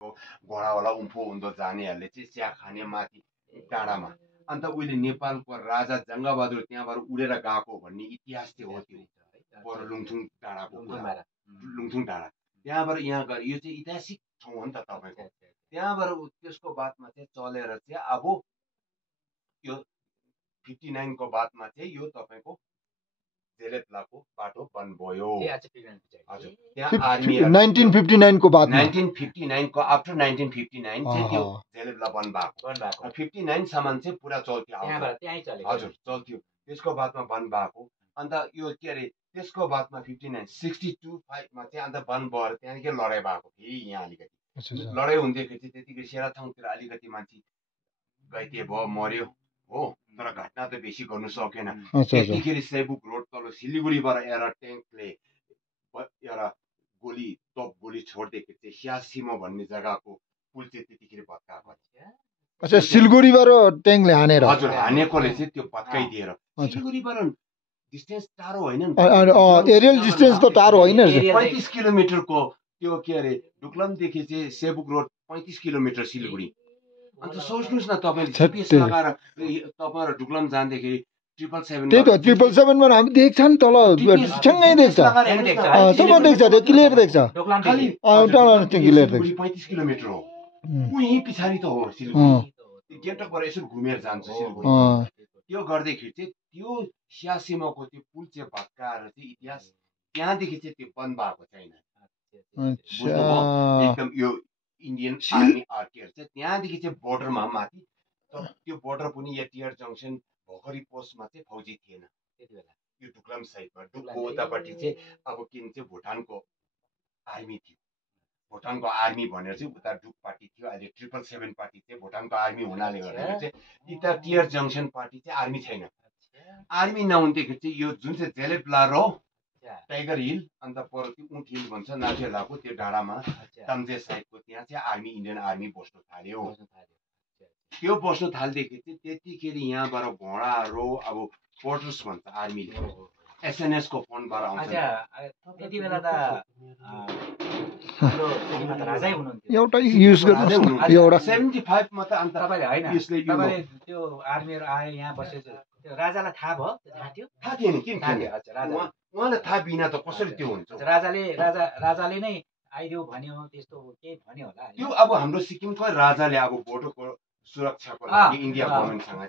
घोडावाला उम्फो हुँदो जानेहरूले चाहिँ चिया खाने माथि डाँडामा अन्त उहिले नेपालको राजा जङ्गबहादुर त्यहाँबाट उडेर गएको भन्ने इतिहास चाहिँ हो त्यो पर लुङथुङ डाँडाको लुङथुङ डाँडा त्यहाँबाट यहाँ गएर यो चाहिँ ऐतिहासिक ठाउँ हो नि त तपाईँको त्यहाँबाट त्यसको बादमा चाहिँ चलेर चाहिँ अब यो 59 को बादमा चाहिँ यो तपाईँको जेलेतलाको बाटो बन्द भयो हजुर त्यहाँ आर्मी 1959 को बादमा 1959 को आफ्टर 1959 चाहिँ त्यो जेलेतला बन्द भएको 59 सम्म चाहिँ पुरा चल्थ्यो हजुर चल्थ्यो त्यसको बादमा बन्द भएको अन्त यो के अरे त्यसको बादमा 59 62 5 मा चाहिँ अन्त बन्द भएर त्यहाँदेखि लडाइँ भएको फेरि यहाँ अलिकति लडाइँ हुँदाखेरि चाहिँ त्यतिकै सेराथाङतिर अलिकति मान्छे घाइते भयो मर्यो हो तर घटना त बेसी गर्नु सकेन त्यतिखेर सेबुक रोड तल सिलिगुडीबाट एउटा ट्याङ्कले एउटा गोली तप गोली छोड्दाखेरि चाहिँ स्यासिमो भन्ने जग्गाको पुल चाहिँ त्यतिखेर भत्काएको अच्छा सिलगढीबाट ट्याङ्कले हानेर हजुर हानेकोले चाहिँ त्यो भत्काइदिएर सिलिगुडीबाट डिस्टेन्स टाढो होइन एरियल डिस्टेन्स त टाढो होइन 35 किलोमिटरको त्यो के अरे डुक्लमदेखि चाहिँ सेबुक रोड 35 किलोमिटर सिलिगुडी अन्त सोच्नुहोस् न तपाईँले जिपिएस लगाएर तपाईँहरू डुक्लम जाँदाखेरि 777 त्यही त 777 मा हामी देख्छ नि तल सँगै देख्छ सबै देख्छ त्यो क्लियर देख्छ खाली क्लियर देख्छ 35 किलोमिटर हो उही पछाडि त हो सिलिगुडी गेटकबाट यसो घुमेर जान्छ सिलिगुडी त्यो गर्दाखेरि चाहिँ त्यो स्यासिमाको त्यो पुल चाहिँ भत्काएर चाहिँ इतिहास त्यहाँदेखि चाहिँ त्यो बन्द भएको छैन एकदम यो इन्डियन आर्मी आर्केहरू चाहिँ त्यहाँदेखि चाहिँ बोर्डरमा माथि त्यो बोर्डर पनि या टियर जङ्सन भोकरी पोस्टमा चाहिँ फौजी थिएन त्यति बेला यो डुक्लम साइडमा डुकको उतापट्टि चाहिँ अब किन चाहिँ भुटानको आर्मी थियो भुटानको आर्मी भनेर चाहिँ उता डुक पार्टी थियो अहिले 777 पार्टी चाहिँ भुटानको आर्मी हुनाले गर्दाखेरि चाहिँ यता टियर जङ्सन पार्टी चाहिँ आर्मी छैन आर्मी नहुँदाखेरि चाहिँ यो जुन चाहिँ जेलेप्ला र टाइगर हिल अन्त पर त्यो ऊँट हिल भन्छ नाचेलाको त्यो डाँडामा तम्जे साइडको त्यहाँ चाहिँ आर्मी इन्डियन आर्मी बस्नु थाल्यो त्यो बस्नु थाल्दाखेरि चाहिँ त्यतिखेर यहाँबाट घोडाहरू अब फोर्ट्रेस भन्छ आर्मीले एसएनएस को फन्डबाट आउँछ त्यति बेला त एउटा युज गर्नु एउटा 75 मा त अन्त तपाईले हैन तपाईले त्यो आर्मीहरु आए यहाँ बसेछ त्यो राजालाई थाहा भयो थाहा थिएन किन उहाँलाई थाहा बिना त कसरी त्यो हुन्छ राजाले नै आइदेऊ भन्यो त्यस्तो केही भन्यो होला त्यो अब हाम्रो सिक्किमकै राजाले अब भोटको सुरक्षाको लागि इन्डिया गभर्नमेन्टसँग